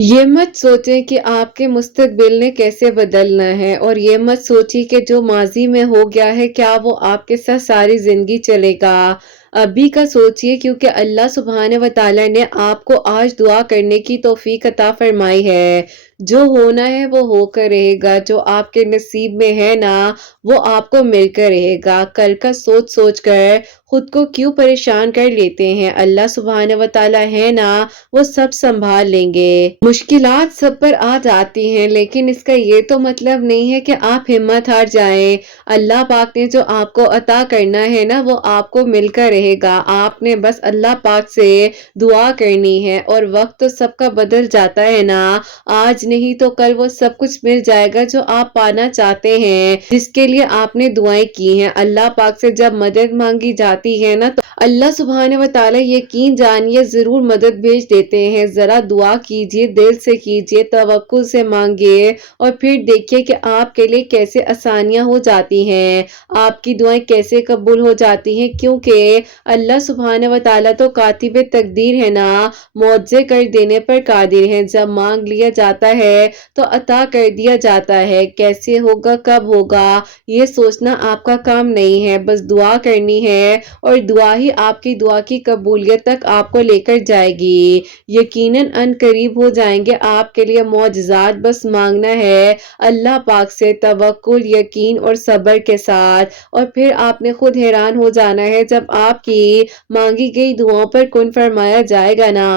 ये मत सोचें कि आपके मुस्तकबिल ने कैसे बदलना है, और ये मत सोचिए कि जो माज़ी में हो गया है क्या वो आपके साथ सारी ज़िंदगी चलेगा। अभी का सोचिए, क्योंकि अल्लाह सुब्हान व तआला ने आपको आज दुआ करने की तौफ़ीक अता फ़रमाई है। जो होना है वो होकर रहेगा, जो आपके नसीब में है ना वो आपको मिलकर रहेगा। कल का सोच-सोच कर खुद को क्यों परेशान कर लेते हैं? अल्लाह सुब्हान व तआला है ना वो सब संभाल लेंगे। मुश्किलात सब पर आ जाती हैं, लेकिन इसका ये तो मतलब नहीं है कि आप हिम्मत हार जाएं। अल्लाह पाक ने जो आपको अता करना है ना वो आपको मिलकर रहेगा। आपने बस अल्लाह पाक से दुआ करनी है, और वक्त तो सबका बदल जाता है ना। आज नहीं तो कल वो सब कुछ मिल जाएगा जो आप पाना चाहते हैं, जिसके लिए आपने दुआएं की हैं। अल्लाह पाक से जब मदद मांगी जाती है ना तो अल्लाह सुब्हान व तआला यकीन जानिए ज़रूर मदद भेज देते हैं। ज़रा दुआ कीजिए, दिल से कीजिए, तवक्कुल से मांगिए, और फिर देखिए कि आपके लिए कैसे आसानियां हो जाती हैं, आपकी दुआएं कैसे कबूल हो जाती हैं। क्योंकि अल्लाह सुब्हान व तआला तो कातिब तकदीर है ना, मुआवजे कर देने पर कादिर है। जब मांग लिया जाता है तो अता कर दिया जाता है। कैसे होगा, कब होगा, ये सोचना आपका काम नहीं है। बस दुआ करनी है, और दुआ ही आपकी दुआ की कबूलियत तक आपको लेकर जाएगी। यकीनन अनकरीब हो जाएंगे आपके लिए मौजज़ात। बस मांगना है अल्लाह पाक से तवक्कुल, यकीन और सब्र के साथ, और फिर आपने खुद हैरान हो जाना है जब आपकी मांगी गई दुआओं पर कुन फरमाया जाएगा ना।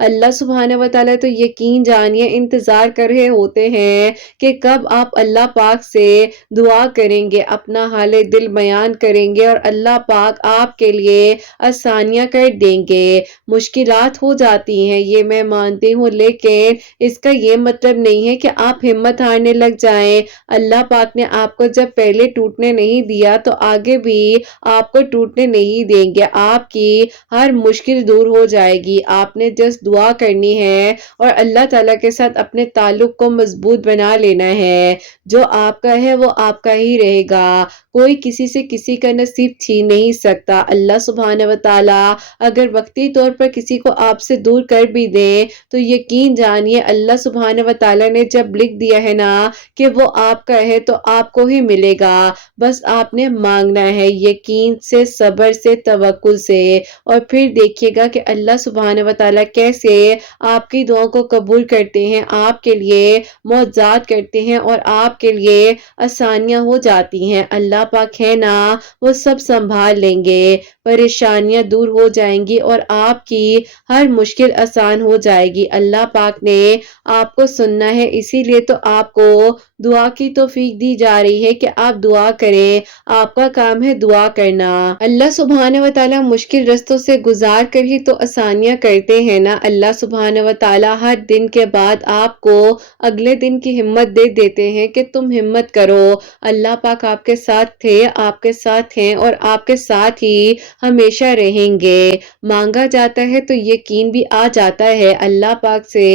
अल्लाह सुब्हान व तआला तो यकीन जानिए इंतजार कर रहे होते हैं कि कब आप अल्लाह पाक से दुआ करेंगे, अपना हाल दिल बयान करेंगे, और अल्लाह पाक आपके लिए आसानियां कर देंगे। मुश्किलात हो जाती हैं, ये मैं मानती हूँ, लेकिन इसका ये मतलब नहीं है कि आप हिम्मत हारने लग जाएं। अल्लाह पाक ने आपको जब पहले टूटने नहीं दिया तो आगे भी आपको टूटने नहीं देंगे। आपकी हर मुश्किल दूर हो जाएगी। आपने जस्ट दुआ करनी है, और अल्लाह ताला के साथ अपने ताल्लुक को मजबूत बना लेना है। जो आपका है वो आपका ही रहेगा। कोई किसी से किसी का नसीब छीन नहीं सकता। अल्लाह सुब्हान व तआला अगर वक्ती तौर पर किसी को आपसे दूर कर भी दे तो यकीन जानिए अल्लाह सुब्हान व तआला ने जब लिख दिया है ना कि वो आपका है तो आपको ही मिलेगा। बस आपने मांगना है यकीन से, सब्र से, तवक्कुल से, और फिर देखिएगा कि अल्लाह सुब्हान व तआला कैसे आपकी दुआओं को कबूल करते हैं, आपके लिए मौजज़ात करते हैं, और आपके लिए आसानियां हो जाती हैं। अल्लाह पाक है ना वो सब संभाल लेंगे। परेशानियां दूर हो जाएंगी, और आपकी हर मुश्किल आसान हो जाएगी। अल्लाह पाक ने आपको सुनना है, इसीलिए तो आपको दुआ की तौफीक दी जा रही है कि आप दुआ करें। आपका काम है दुआ करना। अल्लाह सुब्हान व तआला मुश्किल रस्तों से गुजार कर ही तो आसानियां करते हैं ना। अल्लाह सुब्हान व तआला हर दिन के बाद आपको अगले दिन की हिम्मत दे देते हैं कि तुम हिम्मत करो। अल्लाह पाक आपके साथ थे, आपके साथ हैं, और आपके साथ ही हमेशा रहेंगे। मांगा जाता है तो यकीन भी आ जाता है अल्लाह पाक से,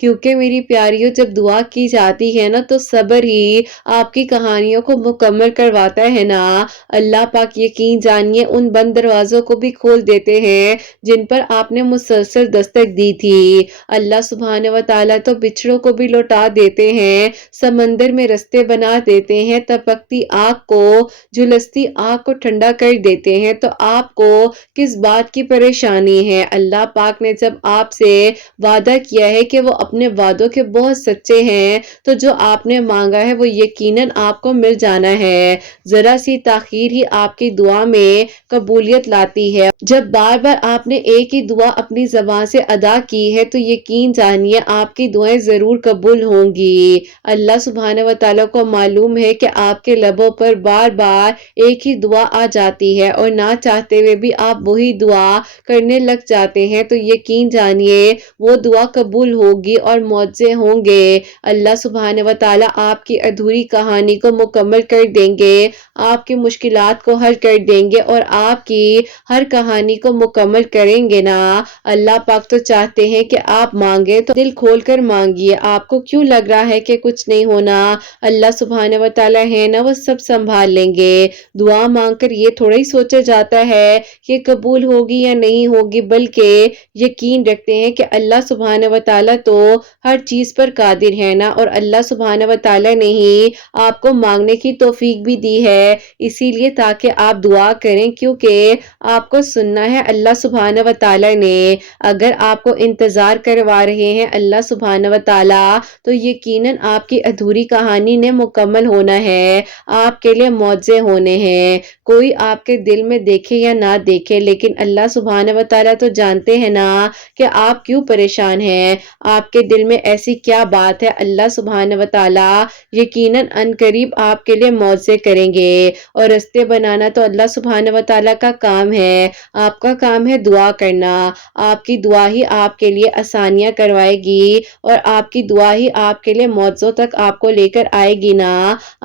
क्योंकि मेरी प्यारियों जब दुआ की जाती है ना तो सब्र ही आपकी कहानियों को मुकम्मल करवाता है ना। अल्लाह पाक यकीन जानिए उन बंद दरवाजों को भी खोल देते हैं जिन पर आपने मुसलसल दस्तक दी थी। अल्लाह सुब्हान व तआला तो बिछड़ों को भी लौटा देते हैं, समंदर में रास्ते बना देते हैं, तपकती आग को, झुलसती आग को ठंडा कर देते हैं। तो आपको किस बात की परेशानी है? अल्लाह पाक ने जब आपसे वादा किया है कि वो अपने वादों के बहुत सच्चे हैं, तो जो आपने मांगा है वो यकीनन आपको मिल जाना है। जरा सी ताखीर ही आपकी दुआ में कबूलियत लाती है। जब बार बार आपने एक ही दुआ अपनी ज़बान से अदा की है तो यकीन जानिए आपकी दुआएं जरूर कबूल होंगी। अल्लाह सुब्हान व तआला को मालूम है कि आपके लबों पर बार बार एक ही दुआ आ जाती है, और ना चाहते हुए भी आप वही दुआ करने लग जाते हैं, तो यकीन जानिए वो दुआ कबूल होगी और मौजे होंगे। अल्लाह सुब्हान व तआला آپ کی ادھوری کہانی کو مکمل کر دیں گے، آپ کی مشکلات کو حل کر دیں گے اور آپ کی ہر کہانی کو مکمل کریں گے نا۔ اللہ پاک تو چاہتے ہیں کہ آپ مانگے تو دل کھول کر مانگیے، آپ کو کیوں لگ رہا ہے کہ کچھ نہیں ہونا؟ اللہ سبحانہ و تعالیٰ ہے نا، وہ سب سنبھال لیں گے۔ دعا مانگ کر یہ تھوڑا ہی سوچا جاتا ہے کہ قبول ہوگی یا نہیں ہوگی، بلکہ یقین رکھتے ہیں کہ اللہ سبحانہ و تعالیٰ تو ہر چیز پر قادر ہے نا، اور اللہ سبحانہ و تعالیٰ نے ہی آپ کو مانگنے کی توفیق بھی دی ہے، اسی لیے تاکہ آپ دعا کریں، کیونکہ آپ کو سننا ہے اللہ سبحانہ و تعالیٰ نے۔ اگر آپ کو انتظار کروا رہے ہیں اللہ سبحانہ و تعالیٰ، تو یقیناً آپ کی ادھوری کہانی نے مکمل ہونا ہے، آپ کے لیے معجزے ہونے ہیں۔ کوئی آپ کے دل میں دیکھے یا نہ دیکھے، لیکن اللہ سبحانہ و تعالیٰ تو جانتے ہیں نا کہ آپ کیوں پریشان ہیں، آپ کے دل میں ایسی کیا بات ہے۔ اللہ سبحانہ و تعالیٰ یقیناً ان قریب آپ کے لیے معجزے کریں گے، اور راستے بنانا تو اللہ سبحانہ و تعالیٰ کا کام ہے، آپ کا کام ہے دعا کرنا۔ آپ کی دعا ہی آپ کے لیے آسانیاں کروائے گی، اور آپ کی دعا ہی آپ کے لیے معجزوں تک آپ کو لے کر آئے گی نا۔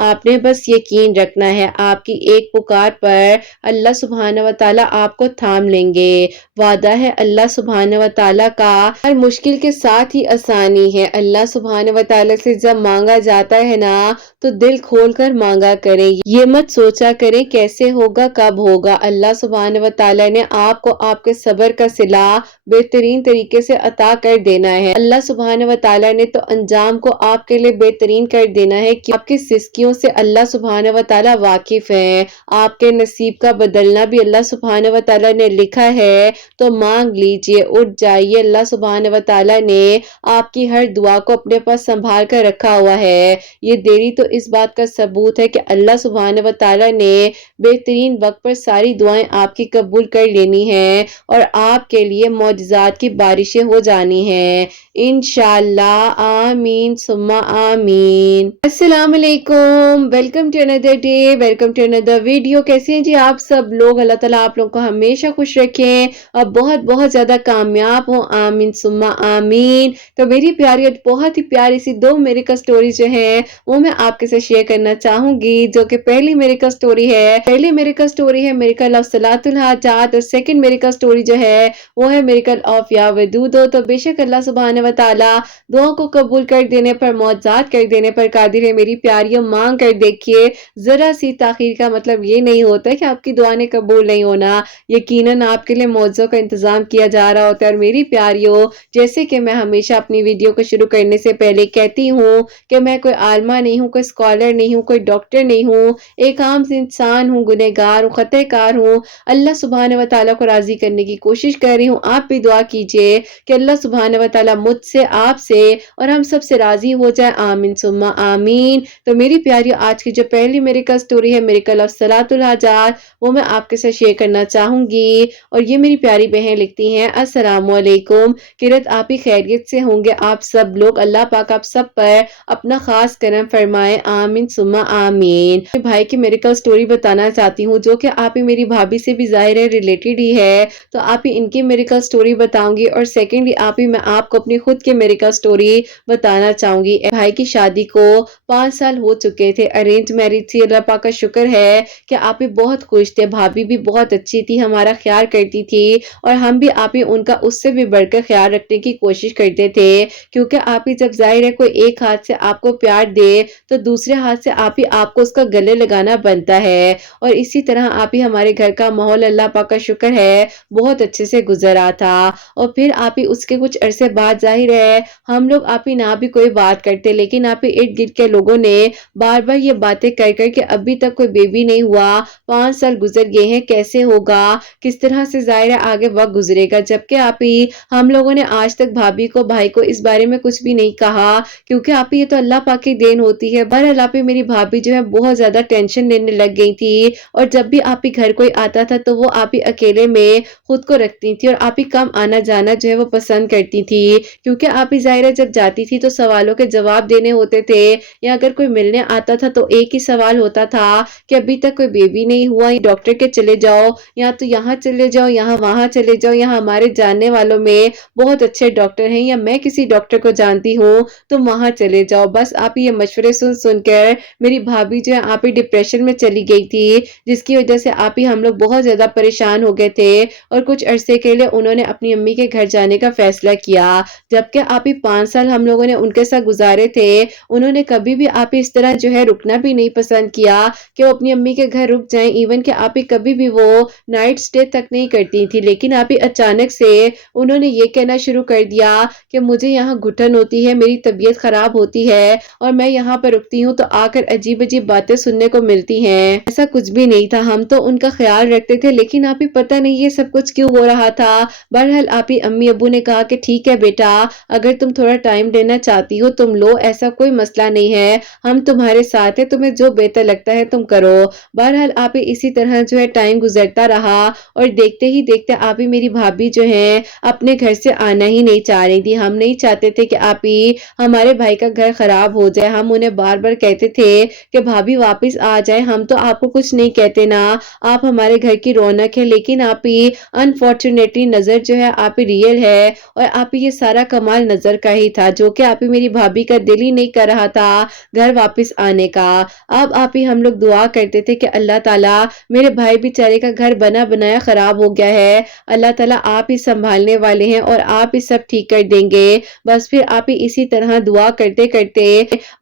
آپ نے بس یقین رکھنا ہے، آپ کی ایک پکار پر اللہ سبحانہ و تعالیٰ آپ کو تھام لیں گے۔ وعدہ ہے اللہ سبحانہ و تعالیٰ کا، ہر مشکل کے ساتھ ہی آسانی ہے۔ اللہ سبحانہ و تعالیٰ سے جب مانگا جاتا ہے نا، تو دل کھول کر مانگا کریں، یہ مت سوچا کریں کیسے ہوگا، کب ہوگا۔ اللہ سبحانہ و تعالیٰ نے آپ کو آپ کے صبر کا صلہ بہترین طریقے سے عطا کر دینا ہے۔ اللہ سبحانہ و تعالیٰ نے تو انجام کو آپ کے لیے بہترین کر دینا ہے، کہ آپ کی سسکیوں سے اللہ سبحانہ و تعالیٰ واقف ہے۔ آپ کے نصیب کا بدلنا بھی اللہ سبحانہ و تعالیٰ نے لکھا ہے، تو مانگ لیجئے، اٹھ جائیے۔ اللہ سبحانہ و تعالیٰ نے آپ کی ہر دعا کو اپنے پاس سنبھال کر رکھا ہوا ہے۔ یہ دیری تو اس بات کا ثبوت ہے کہ اللہ سبحانہ و تعالیٰ نے بہترین وقت پر ساری دعائیں آپ کی قبول کر لینی ہیں، اور آپ کے لیے معجزات کی بارشیں ہو جانی ہیں انشاءاللہ۔ آمین ثم آمین۔ السلام علیکم، ویلکم ٹو اندر ڈے، ویلکم ٹو اندر ویڈیو۔ کیسے ہیں جی آپ سب لوگ؟ اللہ تعالیٰ آپ لوگوں کو ہمیشہ خوش رکھیں اور بہت بہت زیادہ کامیاب ہوں، آمین ثم آمین۔ تو میری پیاری اور بہت ہی پیاری سی دو میریکل سٹوری جو ہیں وہ میں آپ کے ساتھ شیئر کرنا چاہوں گی، جو کہ پہلی میریکل سٹوری ہے، میریکل آف صلاۃ الحاجات، اور سیکنڈ میریکل سٹوری جو ہے وہ ہے میریکل آف یا ودودو۔ تو بے شک اللہ سبحانہ و تعالیٰ دعاؤں کو قبول کر دینے پر، معجزات کر دینے پر قادر ہے میری پیاریوں۔ مانگ کر دیکھیے، ذرا سی تاخیر کا مطلب یہ نہیں ہوتا کہ آپ کی دعا نے قبول نہیں ہونا، یقیناً آپ کے لیے معجزوں کا انتظام کیا جا رہا ہوتا ہے۔ اور میری پیاریوں، جیسے کہ میں ہمیشہ اپنی ویڈیو کو شروع کرنے سے پہلے کہتی ہوں کہ میں کوئی عالمہ نہیں ہوں، کوئی اسکالر نہیں ہوں، کوئی ڈاکٹر نہیں ہوں، ایک عام انسان ہوں، گنہگار ہوں، خطا کار ہوں۔ اللہ سبحانہ و تعالیٰ کو راضی کرنے کی کوشش کر رہی ہوں۔ آپ بھی دعا کیجئے کہ اللہ سبحانہ و تعالیٰ مجھ سے، آپ سے اور ہم سب سے راضی ہو جائے، آمین ثم آمین۔ تو میری پیاری، آج کی جو پہلی میریکل سٹوری ہے، میریکل آف صلاۃ الحاجات، وہ میں آپ کے ساتھ شیئر کرنا چاہوں گی۔ اور یہ میری پیاری بہن لکھتی ہیں، السلام علیکم، قرت آپ ہی خیریت سے ہوں گے آپ سب لوگ، اللہ پاک آپ سب پر اپنا خاص کرم فرمائے، آمین ثم آمین۔ بھائی کی میریکل سٹوری بتانا چاہتی ہوں، جو کہ آپ ہی میری بھابھی سے بھی ظاہر ہے ریلیٹڈ ہی ہے، تو آپ ہی ان کی میریکل سٹوری بتاؤں گی، اور سیکنڈلی آپ ہی میں آپ کو اپنی خود کی میریکل سٹوری بتانا چاہوں گی۔ بھائی کی شادی کو 5 سال ہو چکے تھے، ارینج میرج تھی، اللہ پاک کا شکر ہے کہ آپ ہی بہت خوش تھے، بھابھی بھی بہت اچھی تھی، ہمارا خیال کرتی تھی، اور ہم بھی آپ ہی ان کا اس سے بھی بڑھ کر خیال رکھنے کی کوشش کرتے تھے، کیونکہ آپ ہی جب ظاہر ہے کوئی ایک ہاتھ سے آپ کو پیار دے تو دوسرے ہاتھ سے آپ کو اس کا گلے لگانا بنتا ہے، اور اسی طرح آپ ہی ہمارے گھر کا ماحول اللہ پاک کا شکر ہے بہت اچھے سے گزرا تھا۔ اور پھر آپ ہی اس کے کچھ عرصے بعد ظاہر ہے ہم لوگ آپ ہی نہ بھی کوئی بات کرتے، لیکن آپ ہی ارد گرد کے لوگوں نے بار بار یہ باتیں کر کر کے ابھی تک کوئی بیبی نہیں ہوا، 5 سال گزر گئے ہیں، کیسے ہوگا، کس طرح سے ظاہر ہے آگے وقت گزرے گا، جبکہ آپ ہی ہم لوگوں نے آج تک بھابھی کو، بھائی کو اس بارے میں کچھ بھی نہیں کہا، کیونکہ آپ ہی یہ تو اللہ پاک کی دین ہوتی ہے۔ بہرحال آپ ہی میری بھابھی جو ہے بہت زیادہ ٹینشن لینے لگ گئی تھی، اور جب بھی آپ ہی گھر کوئی آتا تھا تو وہ آپ ہی اکیلے میں خود کو رکھتی تھی، اور آپ ہی کم آنا جانا جو ہے وہ پسند کرتی تھی، کیونکہ آپ ہی ظاہر ہے جب جاتی تھی تو سوالوں کے جواب دینے ہوتے تھے، یا اگر کوئی ملنے آتا تھا تو ایک ہی سوال ہوتا تھا کہ ابھی تک کوئی بیبی نہیں ہوا، ڈاکٹر کے چلے جاؤ، یا تو یہاں چلے جاؤ، یہاں وہاں چلے جاؤ، یہاں ہمارے جاننے والوں میں بہت اچھے ڈاکٹر ہیں، یا میں کسی ڈاکٹر کو جانتی ہوں تم وہاں چلے جاؤ، بس आप ये मशवरे सुनकर मेरी भाभी जो है आप ही डिप्रेशन में चली गई थी, जिसकी वजह से आप ही हम लोग बहुत ज़्यादा परेशान हो गए थे और कुछ अरसे के लिए उन्होंने अपनी अम्मी के घर जाने का फैसला किया। जबकि आप ही 5 साल हम लोगों ने उनके साथ गुज़ारे थे, उन्होंने कभी भी आप ही इस तरह जो है रुकना भी नहीं पसंद किया कि वो अपनी अम्मी के घर रुक जाएँ, इवन कि आप ही कभी भी वो नाइट स्टे तक नहीं करती थी। लेकिन आप ही अचानक से उन्होंने ये कहना शुरू कर दिया कि मुझे यहाँ घुटन होती है, मेरी तबीयत ख़राब होती है और मैं यहाँ पर रुकती हूँ तो आकर अजीब-अजीब बातें सुनने को मिलती हैं। ऐसा कुछ भी नहीं था, हम तो उनका ख़्याल रखते थे, लेकिन आप ही पता नहीं ये सब कुछ क्यों हो रहा था। बहरहाल आप ही अम्मी-अब्बू ने कहा कि ठीक है बेटा, अगर तुम थोड़ा टाइम लेना चाहती हो तुम लो, ऐसा कोई मसला नहीं है, हम तुम्हारे साथ हैं, तुम्हें जो बेहतर लगता है तुम करो। बहरहाल आप ही इसी तरह जो है टाइम गुजरता रहा और देखते ही देखते आप ही मेरी भाभी जो है अपने घर से आना ही नहीं चाह रही थी। हम नहीं चाहते थे कि आप ही हमारे भाई का घर खराब हो जाए। हम उन्हें बार-बार कहते थे कि भाभी वापस आ जाए, हम तो आपको कुछ नहीं कहते ना, आप हमारे घर की रौनक है, लेकिन आप ही अनफॉर्चुनेटली नज़र जो है आप ही रियल है और आप ही ये सारा कमाल नज़र का ही था, जो कि आप ही मेरी भाभी का दिल ही नहीं कर रहा था घर वापस आने का। अब आप ही हम लोग दुआ करते थे कि अल्लाह ताला, मेरे भाई बेचारे का घर बना बनाया खराब हो गया है, अल्लाह ताला आप ही संभालने वाले हैं और आप ही सब ठीक कर देंगे। बस फिर आप ही इसी तरह दुआ करते करते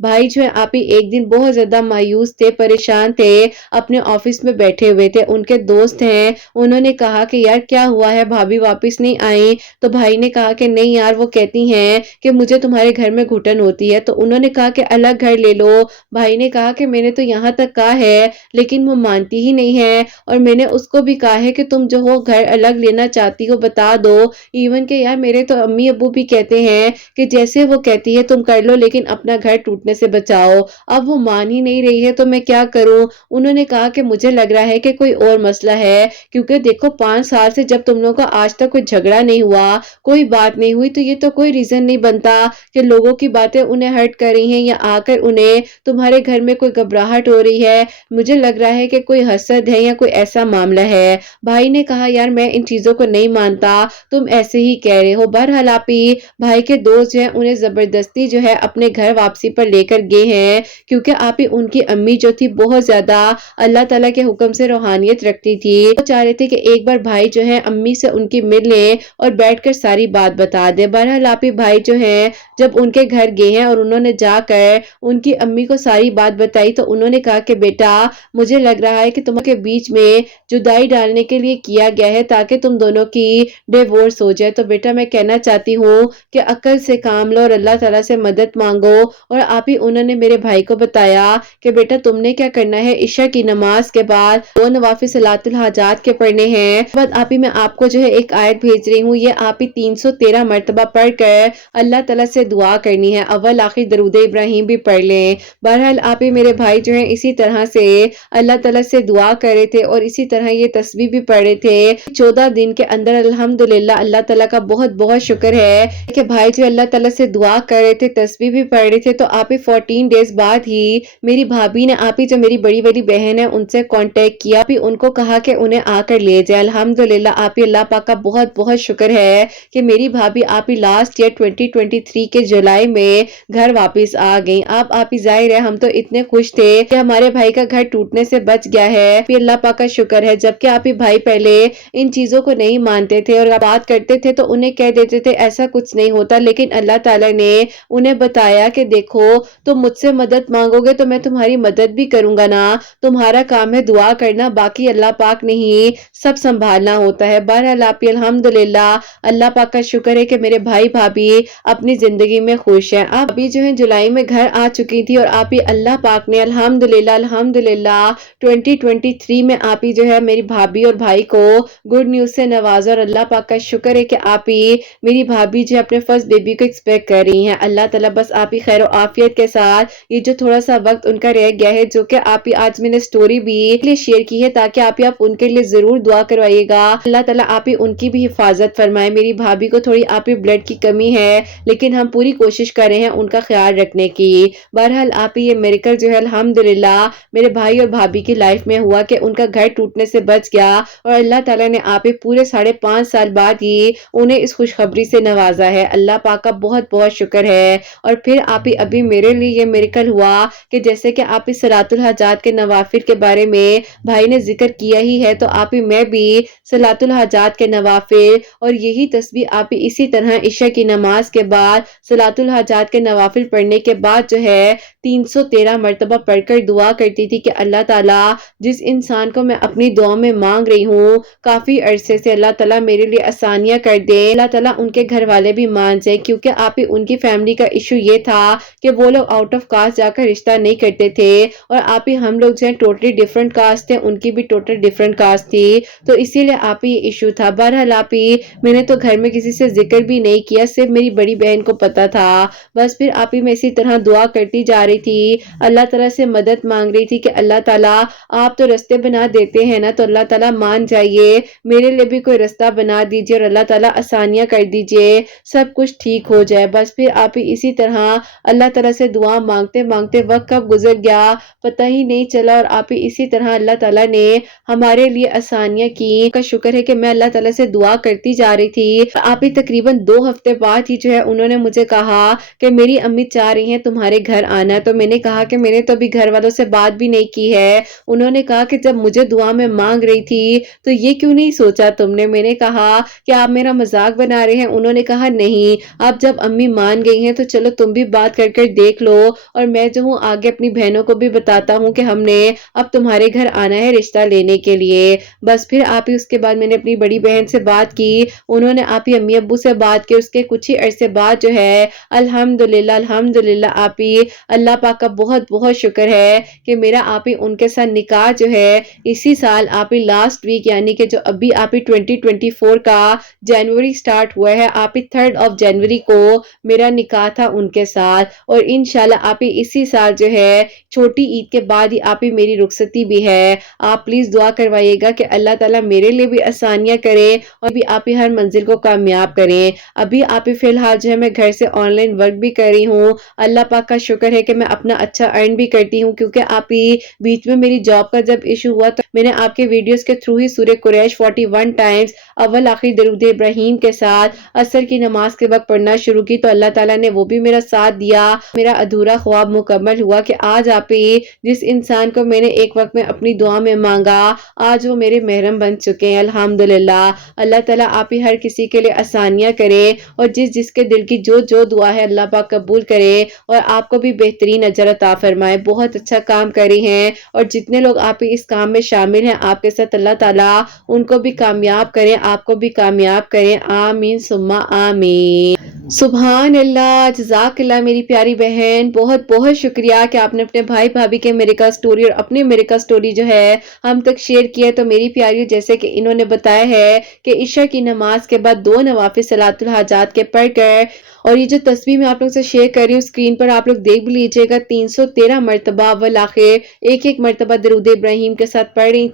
भाई जो है आप ही एक दिन बहुत ज्यादा मायूस थे, परेशान थे, अपने ऑफिस में बैठे हुए थे। उनके दोस्त हैं, उन्होंने कहा कि यार क्या हुआ है, भाभी वापस नहीं आई? तो भाई ने कहा कि नहीं यार, वो कहती हैं कि मुझे तुम्हारे घर में घुटन होती है। तो उन्होंने कहा कि अलग घर ले लो। भाई ने कहा कि मैंने तो यहाँ तक कहा है, लेकिन वो मानती ही नहीं है और मैंने उसको भी कहा है कि तुम जो हो घर अलग लेना चाहती हो बता दो। इवन के यार मेरे तो अम्मी अब्बू भी कहते हैं कि जैसे वो कहती है तुम कर लो, लेकिन अपना घर टूटने से बचाओ। अब वो मान ही नहीं रही है तो मैं क्या करूं? उन्होंने कहा कि मुझे लग रहा है कि कोई और मसला है, क्योंकि देखो 5 साल से जब तुम लोगों का आज तक कोई झगड़ा नहीं हुआ, कोई बात नहीं हुई, तो ये तो कोई रीजन नहीं बनता कि लोगों की बातें उन्हें हर्ट कर रही हैं या आकर उन्हें तुम्हारे घर में कोई घबराहट हो रही है। मुझे लग रहा है कि कोई हसद है या कोई ऐसा मामला है। भाई ने कहा यार मैं इन चीजों को नहीं मानता, तुम ऐसे ही कह रहे हो। बहरहाल आप ही भाई के दोस्त जो है उन्हें जबरदस्ती जो है अपने घर वापसी पर लेकर गए हैं, क्योंकि आप ही उनकी अम्मी जो थी बहुत ज्यादा अल्लाह ताला के हुक्म से रूहानियत रखती थी। वो चाह रहे थे कि एक बार भाई जो है अम्मी से उनकी मिल ले और बैठकर सारी बात बता दे। बहरहाल आप ही भाई जो है जब उनके घर गए हैं और उन्होंने जाकर उनकी अम्मी को सारी बात बताई, तो उन्होंने कहा कि बेटा मुझे लग रहा है कि तुम्हारे बीच में जुदाई डालने के लिए किया गया है ताकि तुम दोनों की डिवोर्स हो जाए। तो बेटा मैं कहना चाहती हूँ कि अक्ल से काम लो और अल्लाह ताला से मदद मांगो। और आप ही उन्होंने मेरे भाई को बताया कि बेटा तुमने क्या करना है, इशा की नमाज के बाद 2 नवाफिल सलातुल हाजात के पढ़ने हैं। बाद आप ही मैं आपको जो है एक आयत भेज रही हूँ, ये आप ही 313 मरतबा पढ़कर अल्लाह ताला से दुआ करनी है। अव्वल आखिर दरूद इब्राहिम भी पढ़ लें। बहरहाल आप ही मेरे भाई जो है इसी तरह से अल्लाह ताला से दुआ कर रहे थे और इसी तरह ये तस्बीह भी पढ़ रहे थे। 14 दिन के अंदर अल्हम्दुलिल्लाह अल्लाह ताला का बहुत बहुत शुक्र है कि भाई जो अल्लाह ताला से दुआ कर रहे थे, तस्बीह भी पढ़ रहे थे, तो आप ही 14 डेज बाद ही मेरी भाभी ने आप ही जो मेरी बड़ी वाली बहन है उनसे कांटेक्ट किया, फिर उनको कहा कि उन्हें आकर ले जाए। अल्हम्दुलिल्लाह आप ही अल्लाह पाक का बहुत बहुत शुक्र है कि मेरी भाभी आप ही लास्ट ईयर 2023 के जुलाई में घर वापस आ गई। अब आप ही जाहिर है हम तो इतने खुश थे कि हमारे भाई का घर टूटने से बच गया है, फिर अल्लाह पाक का शुक्र है। जबकि आप ही भाई पहले इन चीजों को नहीं मानते थे और बात करते थे तो उन्हें कह देते थे ऐसा कुछ नहीं होता, लेकिन अल्लाह ताला ने उन्हें बताया कि देखो तुम मुझसे मदद मांगोगे तो मैं तुम्हारी मदद भी करूंगा ना, तुम्हारा काम है दुआ करना, बाकी अल्लाह पाक ने ही सब संभालना होता है। बहरहाल आप ही अल्हम्दुलिल्लाह अल्लाह पाक का शुक्र है कि मेरे भाई भाभी अपनी जिंदगी में खुश हैं। आप अभी जो है जुलाई में घर आ चुकी थी और आप ही अल्लाह पाक ने अल्हम्दुलिल्लाह अल्हम्दुलिल्लाह 2023 में आप ही जो है मेरी भाभी और भाई को गुड न्यूज से नवाजा और अल्लाह पाक का शुक्र है कि आप ही मेरी भाभी जो अपने फर्स्ट बेबी को एक्सपेक्ट कर रही हैं। अल्लाह ताला बस आप ही खैर आफियत के साथ ये जो थोड़ा सा वक्त उनका रह गया है, जो कि आप ही आज मैंने स्टोरी भी लिए शेयर की है ताकि आप ही आप उनके लिए जरूर दुआ करवाइएगा। अल्लाह ताला आप ही उनकी भी हिफाजत फरमाए। मेरी भाभी को थोड़ी आप ही ब्लड की कमी है, लेकिन हम पूरी कोशिश कर रहे हैं उनका ख्याल रखने की। बहरहाल आप ही ये मेरिकल जो है अल्हम्दुलिल्लाह मेरे भाई और भाभी की लाइफ में हुआ कि उनका घर टूटने से बच गया और अल्लाह ताला ने आप ही पूरे 5.5 साल बाद ही उन्हें इस खुशखबरी से नवाजा है। अल्लाह पाक का बहुत बहुत शुक्र है। और फिर आप ही अभी ابھی میرے لیے یہ میریکل ہوا کہ جیسے کہ آپ اس صلاۃ الحاجات کے نوافل کے بارے میں بھائی نے ذکر کیا ہی ہے، تو آپ ہی میں بھی صلاۃ الحاجات کے نوافل اور یہی تسبیح آپ ہی اسی طرح عشاء کی نماز کے بعد صلاۃ الحاجات کے نوافل پڑھنے کے بعد جو ہے 313 مرتبہ پڑھ کر دعا کرتی تھی کہ اللہ تعالیٰ جس انسان کو میں اپنی دعا میں مانگ رہی ہوں کافی عرصے سے، اللہ تعالیٰ میرے لیے آسانیاں کر دے، اللہ تعالیٰ ان کے گھر والے بھی مان جائیں، کیونکہ آپ ہی ان کی فیملی کا ایشو یہ تھا کہ وہ لوگ آؤٹ آف کاسٹ جا کر رشتہ نہیں کرتے تھے، اور آپ ہی ہم لوگ جو ہے ٹوٹلی ڈیفرنٹ کاسٹ تھے، ان کی بھی ٹوٹل ڈیفرنٹ کاسٹ تھی، تو اسی لیے آپ ہی یہ ایشو تھا۔ بہرحال آپ ہی میں نے تو گھر میں کسی سے ذکر بھی نہیں کیا، صرف میری بڑی بہن کو پتا تھا، بس پھر آپ ہی میں اسی طرح دعا کرتی جا رہی تھی، اللہ تعالیٰ سے مدد مانگ رہی تھی کہ اللہ تعالیٰ آپ تو رستے بنا دیتے ہیں نا، تو اللہ تعالیٰ مان جائیے، میرے لیے بھی کوئی رستہ بنا دیجیے اور اللہ تعالیٰ آسانیاں کر دیجیے، سب کچھ ٹھیک ہو جائے۔ بس پھر آپ ہی اسی طرح اللہ تعالیٰ سے دعا مانگتے مانگتے وقت کب گزر گیا پتہ ہی نہیں چلا، اور آپ ہی اسی طرح اللہ تعالیٰ نے ہمارے لیے آسانیاں کی۔ کا شکر ہے کہ میں اللہ تعالیٰ سے دعا کرتی جا رہی تھی، آپ ہی تقریباً 2 ہفتے بعد ہی جو ہے انہوں نے مجھے کہا کہ میری امی چاہ رہی ہیں تمہارے گھر آنا، تو میں نے کہا کہ میں نے تو ابھی گھر والوں سے بات بھی نہیں کی ہے۔ انہوں نے کہا کہ جب مجھے دعا میں مانگ رہی تھی تو یہ کیوں نہیں سوچا تم نے؟ میں نے کہا کہ آپ میرا مذاق بنا رہے ہیں؟ انہوں نے کہا نہیں، اب جب امی مان گئی ہیں تو چلو تم بھی بات کر کر دیکھ لو، اور میں جو ہوں آگے اپنی بہنوں کو بھی بتاتا ہوں کہ ہم نے اب تمہارے گھر آنا ہے رشتہ لینے کے لیے۔ بس پھر آپ ہی اس کے بعد میں نے اپنی بڑی بہن سے بات کی، انہوں نے آپ ہی امی ابو سے بات کی، اس کے کچھ ہی عرصے بعد جو ہے الحمدللہ آپ ہی اللہ پاک کا بہت بہت شکر ہے کہ میرا آپ ہی ان کے ساتھ نکاح جو ہے اسی سال آپ ہی لاسٹ ویک، یعنی کہ جو ابھی آپ ہی 2024 کا جنوری سٹارٹ ہوا ہے، آپ ہی 3 جنوری کو میرا نکاح تھا ان کے ساتھ، اور انشاءاللہ آپ ہی اسی سال جو ہے چھوٹی عید کے بعد ہی آپ ہی میری رخصتی بھی ہے۔ آپ پلیز دعا کروائیے گا کہ اللہ تعالیٰ میرے لیے بھی آسانیاں کرے اور بھی آپ ہی ہر منزل کو کامیاب کریں۔ ابھی آپ ہی فی الحال جو ہے میں گھر سے آن لائن ورک بھی کر رہی ہوں، اللہ پاک کا شکر ہے کہ میں اپنا اچھا ارن بھی کرتی ہوں، کیونکہ آپ ہی بیچ میں میری جاب کا جب ایشو ہوا تو میں نے آپ کے ویڈیوز کے تھرو ہی سورہ قریش 41 ٹائمز اول آخر درود ابراہیم کے ساتھ عصر کی نماز کے وقت پڑھنا شروع کی، تو اللہ تعالیٰ نے وہ بھی میرا ساتھ دیا، میرا ادھورا خواب مکمل ہوا کہ آج آپ ہی جس انسان کو میں نے ایک وقت میں اپنی دعا میں مانگا آج وہ میرے محرم بن چکے ہیں الحمدللہ۔ اللہ تعالیٰ آپ ہی ہر کسی کے لیے آسانیاں کرے اور جس کے دل کی جو دعا ہے اللہ پاک قبول کرے، اور آپ کو بھی بہترین اجر عطا فرمائے۔ بہت اچھا کام کری ہیں، اور جتنے لوگ آپ ہی اس کام میں شامل ہیں آپ کے ساتھ اللہ تعالیٰ ان کو بھی کامیاب کریں، آپ کو بھی کامیاب کریں، آمین ثم آمین۔ سبحان اللہ، جزاک اللہ میری پیاری بہن، بہت بہت شکریہ کہ آپ نے اپنے بھائی بھابھی کے میریکل سٹوری اور اپنی میریکل سٹوری جو ہے ہم تک شیئر کیا ہے۔ تو میری پیاری جیسے کہ انہوں نے بتایا ہے کہ عشاء کی نماز کے بعد 2 نوافل صلاۃ الحاجات کے پڑھ کر، اور یہ جو تسبیح میں آپ لوگ سے شیئر کر رہی ہوں اسکرین پر آپ لوگ دیکھ بھی لیجئے گا، 313 مرتبہ اول آخر ایک مرتبہ درود ابراہیم کے ساتھ پڑھ رہے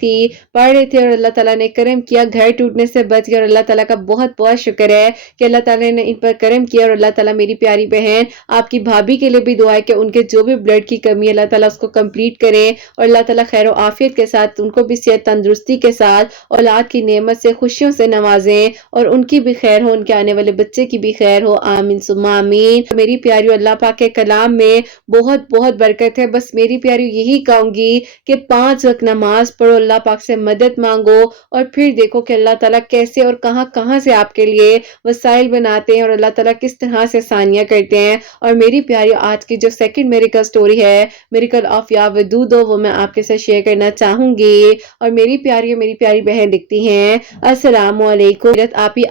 تھے، اور اللہ تعالیٰ نے کرم کیا، گھر ٹوٹنے سے بچ گیا، اور اللہ تعالیٰ کا بہت بہت شکر ہے کہ اللہ تعالیٰ نے ان پر کرم کیا، اور اللہ تعالیٰ میری پیاری بہن آپ کی بھابھی کے لیے بھی دعا ہے کہ ان کے جو بھی بلڈ کی کمی ہے اللہ تعالیٰ اس کو کمپلیٹ کرے، اور اللہ تعالیٰ خیر و عافیت کے ساتھ ان کو بھی صحت تندرستی کے ساتھ اولاد کی نعمت سے خوشیوں سے نوازیں، اور ان کی بھی خیر ہو، ان کے آنے والے بچے کی بھی خیر ہو، آمین ثم آمین۔ میری پیاریو اللہ پاک کے کلام میں بہت بہت برکت ہے، بس میری پیاریو یہی کہوں گی کہ 5 وقت نماز پڑھو، اللہ پاک سے مدد مانگو، اور پھر دیکھو کہ اللہ تعالیٰ کیسے اور کہاں سے آپ کے لیے وسائل بناتے ہیں، اور اللہ تعالیٰ کس طرح سے آسانیاں کرتے ہیں۔ اور میری پیاریو آج کی جو سیکنڈ میریکل سٹوری ہے، میریکل آف یا ودودو، وہ میں آپ کے ساتھ شیئر کرنا چاہوں گی۔ اور میری پیاری بہن لکھتی ہیں السلام علیکم،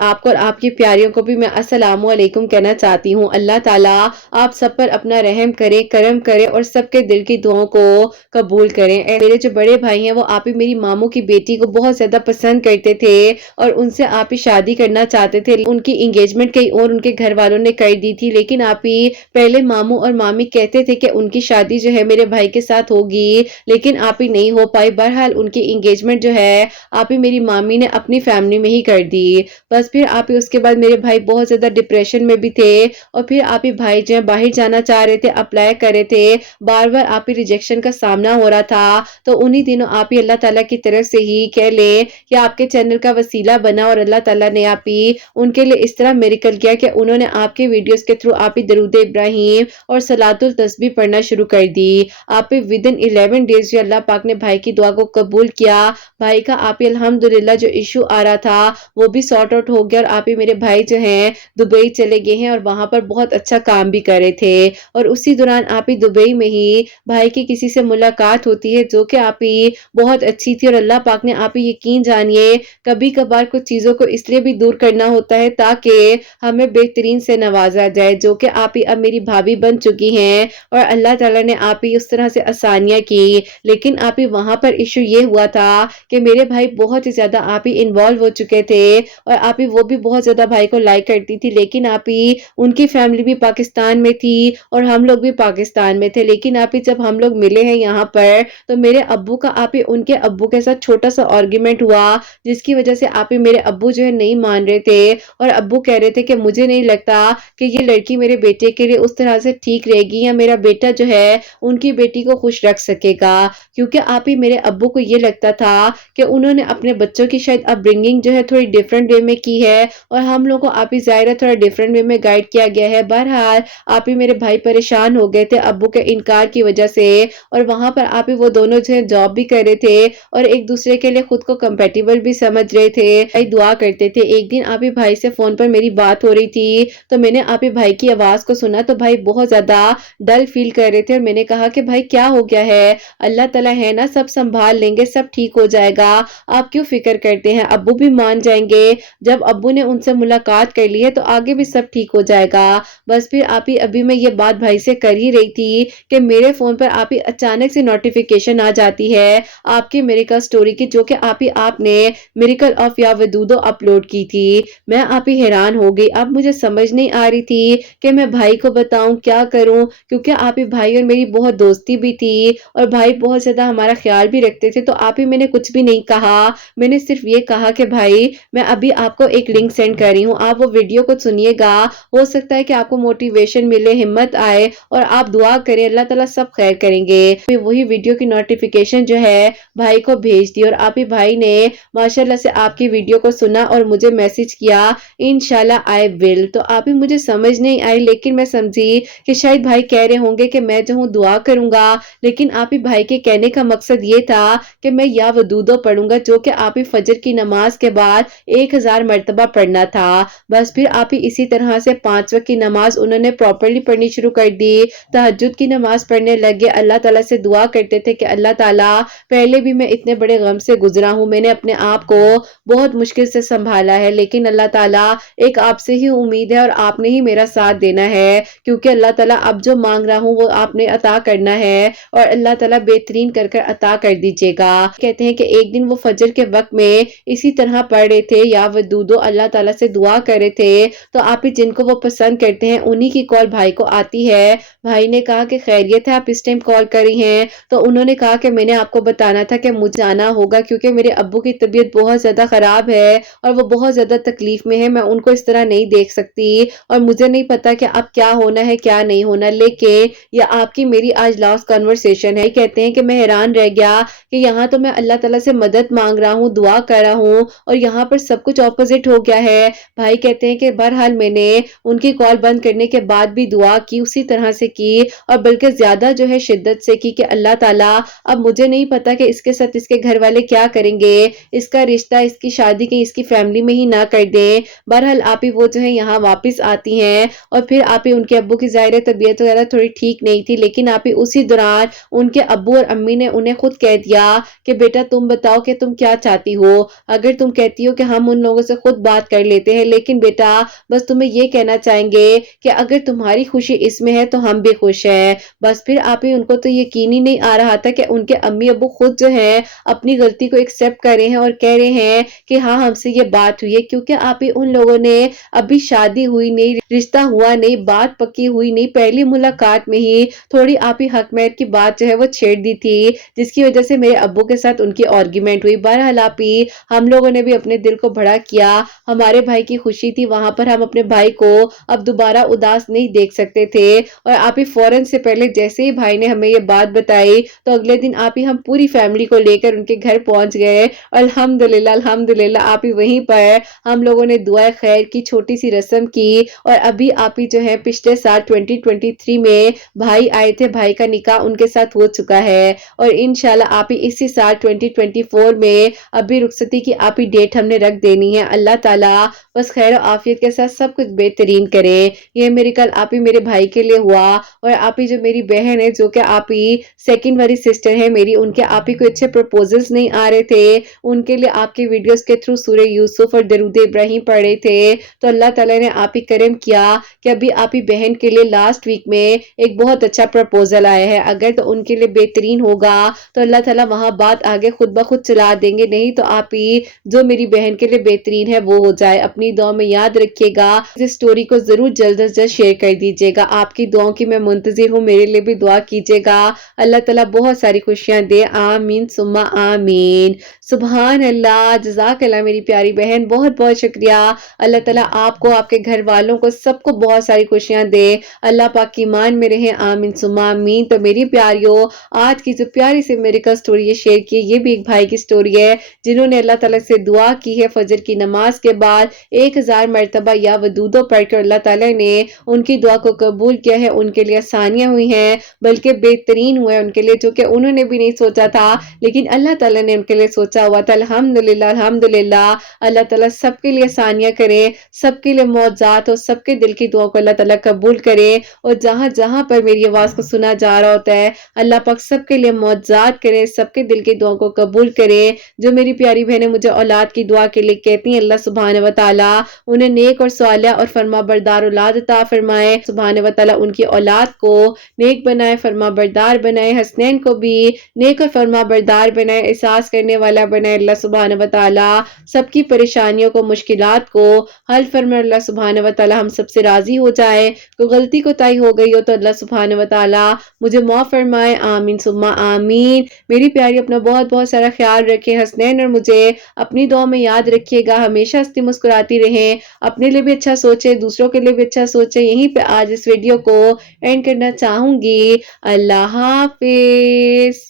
آپ کو اور آپ کی پیاریوں کو بھی میں السلام علیکم کہنا چاہتی ہوں۔ اللہ تعالیٰ آپ سب پر اپنا رحم کرے، کرم کرے، اور سب کے دل کی دعاؤں کو قبول کریں۔ میرے جو بڑے بھائی ہیں وہ آپ ہی میری ماموں کی بیٹی کو بہت زیادہ پسند کرتے تھے، اور ان سے آپ ہی شادی کرنا چاہتے تھے، ان کی انگیجمنٹ کہیں اور ان کے گھر والوں نے کر دی تھی، لیکن آپ ہی پہلے ماموں اور مامی کہتے تھے کہ ان کی شادی جو ہے میرے بھائی کے ساتھ ہوگی، لیکن آپ ہی نہیں ہو پائی۔ بہرحال ان کی انگیجمنٹ جو ہے آپ ہی میری مامی نے اپنی فیملی میں ہی کر دی۔ بس پھر آپ ہی اس کے بعد میرے بھائی بہت زیادہ ڈپریشن میں بھی تھے، اور پھر آپ ہی بھائی جو ہے باہر جانا چاہ رہے تھے، اپلائی کر رہے تھے، بار آپ ہی ریجیکشن کا سامنا ہو رہا تھا۔ تو انہی دنوں آپ ہی اللہ تعالیٰ کی طرف سے ہی کہہ لیں کہ آپ کے چینل کا وسیلہ بنا، اور اللہ تعالیٰ نے آپ ہی ان کے لیے اس طرح میریکل کیا کہ انہوں उन्होंने आपके वीडियोस के थ्रू आप ही दरूद इब्राहिम और सलातुल तस्बीह पढ़ना शुरू कर दी। आप ही विदिन 11 डेज जो अल्लाह पाक ने भाई की दुआ को कबूल किया। भाई का आप ही अल्हम्दुलिल्लाह जो इशू आ रहा था वो भी सॉर्ट आउट हो गया और आप ही मेरे भाई जो हैं दुबई चले गए हैं और वहां पर बहुत अच्छा काम भी कर रहे थे। और उसी दौरान आप ही दुबई में ही भाई की किसी से मुलाकात होती है जो कि आप ही बहुत अच्छी थी और अल्लाह पाक ने आप ही यकीन जानिए कभी कभार कुछ चीजों को इसलिए भी दूर करना होता है ताकि हमें बेहतरीन से नवाजा जाए, जो कि आप ही अब मेरी भाभी बन चुकी हैं और अल्लाह ताला ने आप ही उस तरह से आसानियां की। लेकिन आप ही वहां पर इशू ये हुआ था कि मेरे भाई बहुत ही ज्यादा आप ही इन्वॉल्व हो चुके थे और आप ही वो भी बहुत ज्यादा भाई को लाइक करती थी, लेकिन आप ही उनकी फैमिली भी पाकिस्तान में थी और हम लोग भी पाकिस्तान में थे। लेकिन आप ही जब हम लोग मिले हैं यहाँ पर तो मेरे अब्बू का आप ही उनके अब्बू के साथ छोटा सा आर्ग्यूमेंट हुआ, जिसकी वजह से आप ही मेरे अब्बू जो है नहीं मान रहे थे और अब्बू कह रहे थे कि मुझे नहीं लगता कि ये लड़की मेरे बेटे के लिए उस तरह से ठीक रहेगी या मेरा बेटा जो है उनकी बेटी को खुश रख सकेगा। क्योंकि आप ही मेरे अब्बू को ये लगता था कि उन्होंने अपने बच्चों की शायद अपब्रिंगिंग जो है थोड़ी डिफरेंट वे में की है और हम लोगों को आप ही ज़ाहिर है थोड़ा डिफरेंट वे में गाइड किया गया है। बहरहाल आप ही मेरे भाई परेशान हो गए थे अब्बू के इनकार की वजह से और वहां पर आप ही वो दोनों जो है जॉब भी कर रहे थे और एक दूसरे के लिए खुद को कंपेटिबल भी समझ रहे थे, भाई दुआ करते थे। एक दिन आप ही भाई से फोन पर मेरी बात हो रही थी तो मैंने आप ही भाई की आवाज को सुना तो भाई बहुत ज्यादा डल फील कर रहे थे और मैंने कहा कि भाई क्या हो गया है, अल्लाह ताला है ना, सब संभाल लेंगे, सब ठीक हो जाएगा, आप क्यों फिक्र करते हैं, अब्बू भी मान जाएंगे, जब अब्बू ने उनसे मुलाकात कर ली है तो आगे भी सब ठीक हो जाएगा। बस फिर आप ही अभी मैं ये बात भाई से कर ही रही थी कि मेरे फोन पर आप ही अचानक से नोटिफिकेशन आ जाती है आपकी मेरिकल स्टोरी की, जो कि आप ही आपने मेरिकल ऑफ या वदूदो अपलोड की थी। मैं आप ही हैरान हो गई, अब मुझे समझ नहीं आ रही थी कि मैं भाई को बताऊं क्या करूं, क्योंकि आप ही भाई और मेरी बहुत दोस्ती भी थी और भाई बहुत ज्यादा हमारा ख्याल भी रखते थे। तो आप ही मैंने कुछ भी नहीं कहा, मैंने सिर्फ ये कहा कि भाई मैं अभी आपको एक लिंक सेंड कर रही हूँ, आप वो वीडियो को सुनिएगा, हो सकता है कि आपको मोटिवेशन मिले, हिम्मत आए और आप दुआ करें, अल्लाह ताला सब खैर करेंगे। फिर वही वीडियो की नोटिफिकेशन जो है भाई को भेज दी और आप ही भाई ने माशाल्लाह से आपकी वीडियो को सुना और मुझे मैसेज किया इंशाल्लाह आई विल। तो आप ही मुझे समझ नहीं आई, लेकिन मैं समझी कि शायद भाई कह रहे होंगे कि मैं जो हूँ दुआ करूंगा, लेकिन आप ही भाई के कहने का मकसद ये था कि मैं या वदूदो पढ़ूंगा, जो कि आप ही फजर की नमाज के बाद 1000 मरतबा पढ़ना था। बस फिर आप ही इसी तरह से 5 वक्त की नमाज उन्होंने प्रॉपरली पढ़नी शुरू कर दी, तहज्जुद की नमाज पढ़ने लगे, अल्लाह ताला से दुआ करते थे कि अल्लाह ताला पहले भी मैं इतने बड़े गम से गुजरा हूँ, मैंने अपने आप को बहुत मुश्किल से संभाला है, लेकिन अल्लाह ताला एक आपसे ही उम्मीद है और आपने ही मेरा साथ देना है, क्योंकि अल्लाह ताला अब जो मांग रहा हूँ वो आपने अता करना है और अल्लाह ताला बेहतरीन कर कर अता कर दीजिएगा। कहते हैं कि एक दिन वो फजर के वक्त में इसी तरह पढ़ रहे थे या वदूदो अल्लाह ताला से दुआ कर रहे थे, तो आप ही जिनको वो पसंद करते हैं उन्हीं की कॉल भाई को आती है। भाई ने कहा कि खैरियत है, आप इस टाइम कॉल करी हैं? तो उन्होंने कहा कि मैंने आपको बताना था कि मुझे जाना होगा क्योंकि मेरे अब्बू की तबीयत बहुत ज्यादा खराब है और वो बहुत ज्यादा तकलीफ में है, मैं उनको इस तरह नहीं देख सकती और मुझे नहीं पता कि अब क्या होना है क्या नहीं होना, लेकिन ये आपकी मेरी आज लास्ट कन्वर्सेशन है। कहते हैं कि मैं हैरान रह गया कि यहाँ तो मैं अल्लाह ताला से मदद मांग रहा हूँ, दुआ कर रहा हूँ और यहाँ पर सब कुछ ऑपोजिट हो गया है। भाई कहते हैं कि बहरहाल मैंने उनकी कॉल बंद करने के बाद भी दुआ की, उसी तरह से की और बल्कि ज्यादा जो है शिद्दत से की कि अल्लाह ताला अब मुझे नहीं पता कि इसके साथ इसके घर वाले क्या करेंगे, इसका रिश्ता, इसकी शादी कहीं इसकी फैमिली में ही ना कर दे। बहरहाल आप ही वो जो है यहाँ वापस आती हैं और फिर आप ही उनके अब्बू की ज़ाहिर तबीयत वगैरह थोड़ी ठीक नहीं थी, लेकिन आप ही उसी दौरान उनके अब्बू और अम्मी ने उन्हें खुद कह दिया कि बेटा तुम बताओ कि तुम क्या चाहती हो, अगर तुम कहती हो कि हम उन लोगों से खुद बात कर लेते हैं, लेकिन बेटा बस तुम्हें ये कहना चाहेंगे कि अगर तुम्हारी खुशी इसमें है तो हम भी खुश हैं। बस फिर आप ही उनको तो यकीन ही नहीं आ रहा था कि उनके अम्मी अब्बू खुद जो है अपनी गलती को एक्सेप्ट कर रहे हैं और कह रहे हैं कि हाँ हमसे ये बात हुई है, क्योंकि आप ही उन लोगों ने अभी शादी हुई नहीं, रिश्ता हुआ नहीं, बात पक्की हुई नहीं, पहली मुलाकात में ही थोड़ी आप ही हक महर की बात जो है वो छेड़ दी थी, जिसकी वजह से मेरे अब्बू के साथ उनकी आर्ग्यूमेंट हुई। बहरहाल आप ही हम लोगों ने भी अपने दिल को बड़ा किया, हमारे भाई की खुशी थी वहां पर, हम अपने भाई को अब दोबारा उदास नहीं देख सकते थे और आप ही फौरन से पहले जैसे ही भाई ने हमें ये बात बताई तो अगले दिन आप ही हम पूरी फैमिली को लेकर उनके घर पहुंच गए। अल्हम्दुलिल्लाह अल्हम्दुलिल्लाह आप ही वहीं पर हम लोगों ने दुआ खैर की छोटी सी रस्म کی اور ابھی آپ ہی جو ہے پچھلے سال 2023 میں بھائی آئے تھے، بھائی کا نکاح ان کے ساتھ ہو چکا ہے اور انشاءاللہ آپ ہی اسی سال 2024 میں ابھی رخصتی کی آپ ہی ڈیٹ ہم نے رکھ دینی ہے۔ اللہ تعالیٰ بس خیر و عافیت کے ساتھ سب کچھ بہترین کرے۔ یہ میری کل آپ ہی میرے بھائی کے لیے ہوا اور آپ ہی جو میری بہن ہے جو کہ آپ ہی سیکنڈ والی سسٹر ہے میری، ان کے آپ ہی کو اچھے پروپوزلز نہیں آ رہے تھے، ان کے لیے آپ کی ویڈیوز کے تھرو سورہ یوسف اور درود ابراہیم پڑھ رہے تھے تو اللہ تعالیٰ نے آپ ہی کرم کیا کہ ابھی آپ ہی بہن کے لیے لاسٹ ویک میں ایک بہت اچھا پروپوزل آیا ہے۔ اگر تو ان کے لیے بہترین ہوگا تو اللہ تعالیٰ وہاں بات آگے خود بخود چلا دیں گے، نہیں تو آپ ہی جو میری بہن کے لیے بہترین ہے وہ ہو جائے۔ اپنی دعا میں یاد رکھیے گا، اس سٹوری کو ضرور جلد از جلد شیئر کر دیجیے گا۔ آپ کی دعاؤں کی میں منتظر ہوں، میرے لیے بھی دعا کیجیے گا۔ اللہ تعالیٰ بہت ساری خوشیاں دے، آمین ثم آمین۔ سبحان اللہ، جزاک اللہ میری پیاری بہن، بہت بہت شکریہ۔ اللہ تعالیٰ آپ کو، آپ کے گھر والوں کو، سب کو بہت ساری خوشیاں دے، اللہ پاک کی ایمان میں رہیں، آمین ثم آمین۔ تو میری پیاریوں، آج کی جو پیاری سی میری کا سٹوری یہ شیئر کی، یہ بھی ایک بھائی کی سٹوری ہے جنہوں نے اللہ تعالیٰ سے دعا کی ہے فجر کی نماز کے بعد 1000 مرتبہ یا ودودو پڑھ کر اللہ تعالیٰ نے ان کی دعا کو قبول کیا ہے، ان کے لیے آسانیاں ہوئی ہیں، بلکہ بہترین ہوئے ان کے لیے، جو کہ انہوں نے بھی نہیں سوچا تھا لیکن اللہ تعالیٰ نے ان کے لیے سوچا ہوا تھا۔ الحمدللہ الحمدللہ، اللہ تعالیٰ سب کے لیے آسانیاں کرے، سب کے لیے معجزات اور سب کے دل کی دعا کو اللہ تعالیٰ قبول کرے، اور جہاں جہاں پر میری آواز کو سنا جا رہا ہوتا ہے اللہ پاک سب کے لیے معجزات کرے، سب کے دل کی دعا کو قبول کرے۔ جو میری پیاری بہنیں مجھے اولاد کی دعا کے لیے کہتی ہیں، اللہ سبحانہ و تعالیٰ انہیں نیک اور صالح اور فرما بردار اولاد عطا فرمائے، سبحانہ و تعالیٰ ان کی اولاد کو نیک بنائے، فرما بردار بنائے، حسنین کو بھی نیک اور فرما بردار بنائے، احساس کرنے والا بنائے، اللہ سبحانہ و تعالیٰ سب کی پریشانیوں کو، مشکلات کو حل فرمائے، اللہ سبحانہ و تعالیٰ ہم سب سے راضی ہو جائے۔ کوئی غلطی کوتاہی ہو گئی ہو تو اللہ سبحانہ و تعالیٰ مجھے معاف فرمائے، آمین ثم آمین۔ میری پیاری اپنا بہت بہت سارا خیال رکھیں، حسنین اور مجھے اپنی دعا میں یاد رکھیے گا، ہمیشہ ہنستی مسکراتی رہیں، اپنے لیے بھی اچھا سوچیں، دوسروں کے لیے بھی اچھا سوچیں۔ یہیں پہ آج اس ویڈیو کو اینڈ کرنا چاہوں گی۔ اللہ حافظ۔